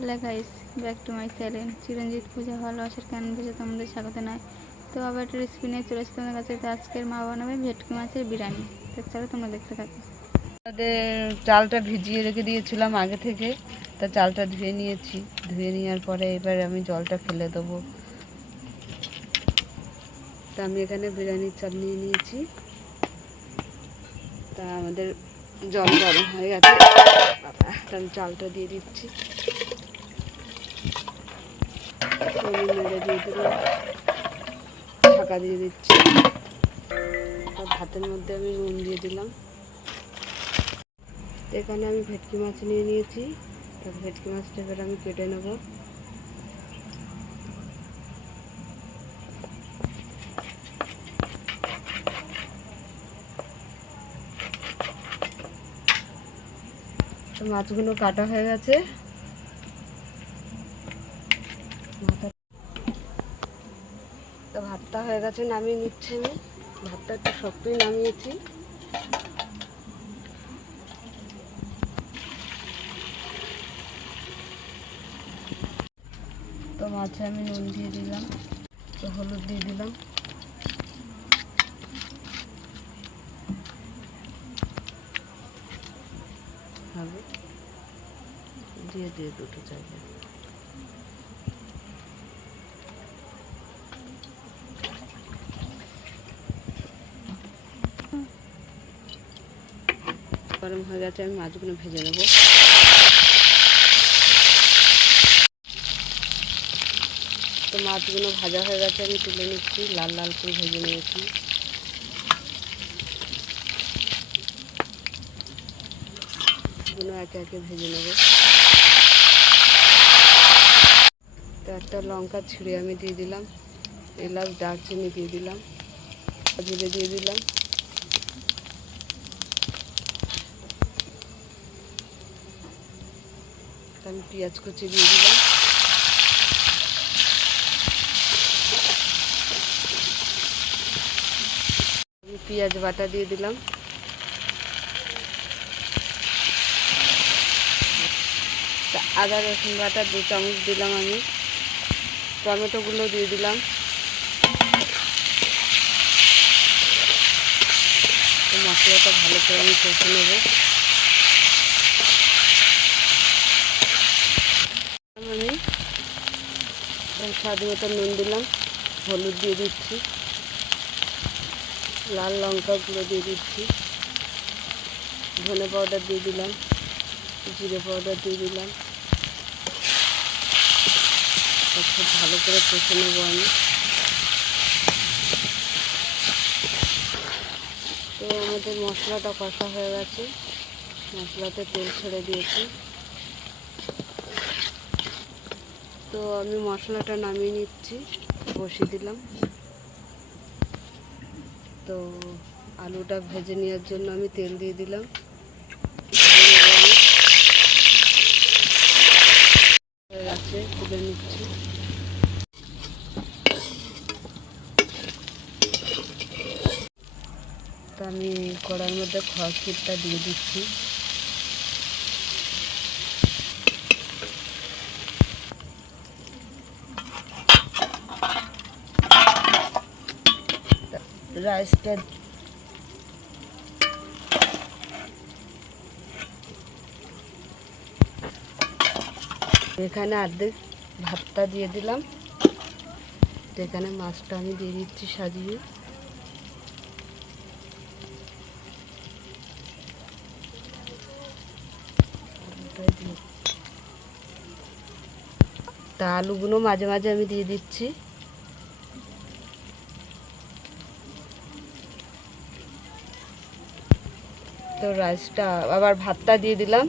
Hello guys, back to my channel Chiranjit Puja ভালোবাসার ক্যানভাসে তোমাদের স্বাগত নয়। তো আবার একটা রেসিপি নিয়ে চলে এসেছি তোমাদের কাছে। তো আজকের মা বানাবে ভেটকি মাছের বিরিয়ানি। তো চলো তোমরা দেখতে থাকো। আমাদের চালটা ভিজিয়ে রেখে দিয়েছিলাম আগে থেকে, তা চালটা ধুয়ে নিয়েছি। ধুয়ে নেওয়ার পরে এবার আমি জলটা ফেলে দেবো। তা আমি এখানে বিরিয়ানির চাল নিয়ে নিয়েছি। তা আমাদের জল গরম হয়ে গেছে, আমি চালটা দিয়ে দিচ্ছি। নেড়ে দিয়ে দিলাম, ঢাকা দিয়ে দিচ্ছি। তার ভাতের মধ্যে আমি নুন দিয়ে দিলাম। এখানে আমি ভেটকি মাছ নিয়ে নিয়েছি। তার ভেটকি মাছটা এবার আমি কেটে নেব। তো মাছগুলো কাটা হয়ে গেছে। তো ভাতটা হয়ে গেছে, নামিয়ে নিচ্ছি আমি। ভাতটা একটু শক্তই নামিয়েছি। তো মাছে আমি নুন দিয়ে দিলাম, তো হলুদ দিয়ে দিলাম, হবে দিয়ে দিয়ে দুটো জায়গায়। গরম হয়ে গেছে, আমি মাছগুলো ভেজে নেব। তো মাছগুলো ভাজা হয়ে গেছে, আমি তুলে নিচ্ছি। লাল লাল করে ভেজে নিয়েছি। এগুলো একে একে ভেজে নেব। তো একটা লঙ্কা ছিঁড়ে আমি দিয়ে দিলাম, এলাচ দারচিনি দিয়ে দিলাম, জিরে দিয়ে দিলাম। আমি পেঁয়াজ কুচি দিয়ে দিলাম। আমি পেঁয়াজ বাটা দিয়ে দিলাম। আদা রসুন বাটা 2 চামচ দিলাম আমি। টমেটোগুলো দিয়ে দিলাম। মশলাটা ভালো করে আমি কষে নেব। আমি স্বাদ মতো নুন দিলাম, হলুদ দিয়ে দিচ্ছি, লাল লঙ্কা গুঁড়ো দিয়ে দিচ্ছি, ধনে পাউডার দিয়ে দিলাম, জিরে পাউডার দিয়ে দিলাম। খুব ভালো করে কষে নেব আমি। তো আমাদের মশলাটা কষা হয়ে গেছে, মশলাতে তেল ছেড়ে দিয়েছি। তো আমি মশলাটা নামিয়ে নিচ্ছি, বসিয়ে দিলাম। তো আলুটা ভেজে নেওয়ার জন্য আমি তেল দিয়ে দিলাম। হয়ে গেছে, তুলে নিচ্ছি। তো আমি কড়ার মধ্যে খড়কিটা দিয়ে দিচ্ছি। রাইসটা এখানে অর্ধেক ভাতটা দিয়ে দিলাম। এখানে মাছটা আমি দিয়ে দিচ্ছি সাজিয়ে। তা আলুগুলো মাঝে মাঝে আমি দিয়ে দিচ্ছি। তো রাইসটা আবার ভাতটা দিয়ে দিলাম।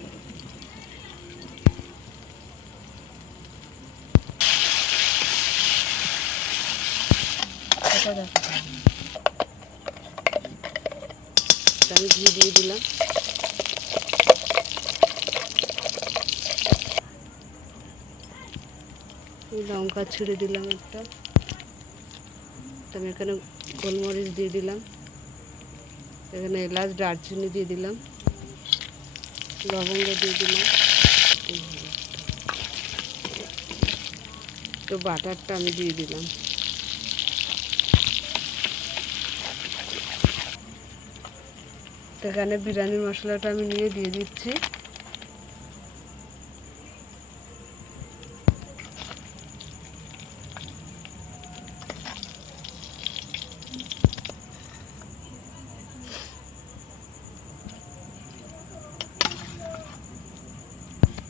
আমি ঘি দিয়ে দিলাম। লঙ্কা ছিঁড়ে দিলাম একটা। আমি এখানে গোলমরিচ দিয়ে দিলাম, এখানে এলাচ দারচিনি দিয়ে দিলাম, লবঙ্গ দিয়ে দিলাম। তো বাটারটা আমি দিয়ে দিলাম। তো এখানে বিরিয়ানির মশলাটা আমি নিয়ে দিয়ে দিচ্ছি।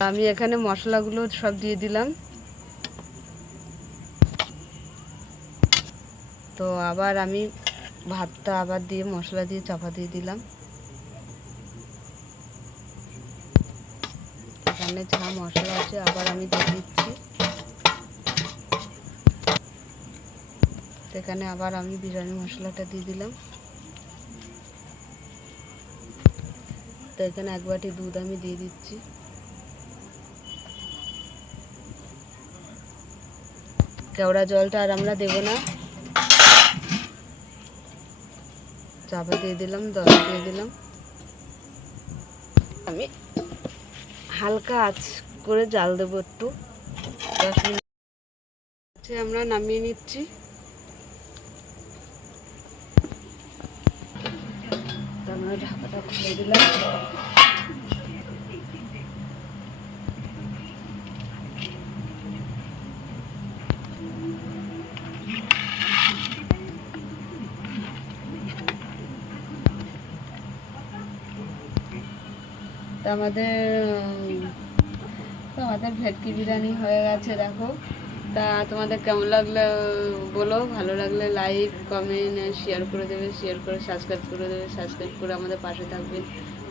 আমি এখানে মশলাগুলো সব দিয়ে দিলাম। তো আবার আমি ভাতটা আবার দিয়ে মশলা দিয়ে চাপা দিয়ে দিলাম। এখানে যা মশলা আছে আবার আমি দিয়ে দিচ্ছি। এখানে আবার আমি বিরিয়ানি মশলাটা দিয়ে দিলাম। তো এখানে 1 বাটি দুধ আমি দিয়ে দিচ্ছি। কেওড়া জলটা আর আমরা দেব না। চাপা দিয়ে দিলাম, দই দিয়ে দিলাম। আমি হালকা আঁচ করে জাল দেবো একটু, 10 মিনিট আমরা নামিয়ে নিচ্ছি। তো আমরা ঢাকাটা খুলে দিলাম। তো আমাদের ভেটকি বিরিয়ানি হয়ে গেছে দেখো। তা তোমাদের কেমন লাগলো বলো, ভালো লাগলে লাইক কমেন্ট শেয়ার করে দেবে, শেয়ার করে সাবস্ক্রাইব করে দেবে, সাবস্ক্রাইব করে আমাদের পাশে থাকবে।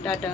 টাটা।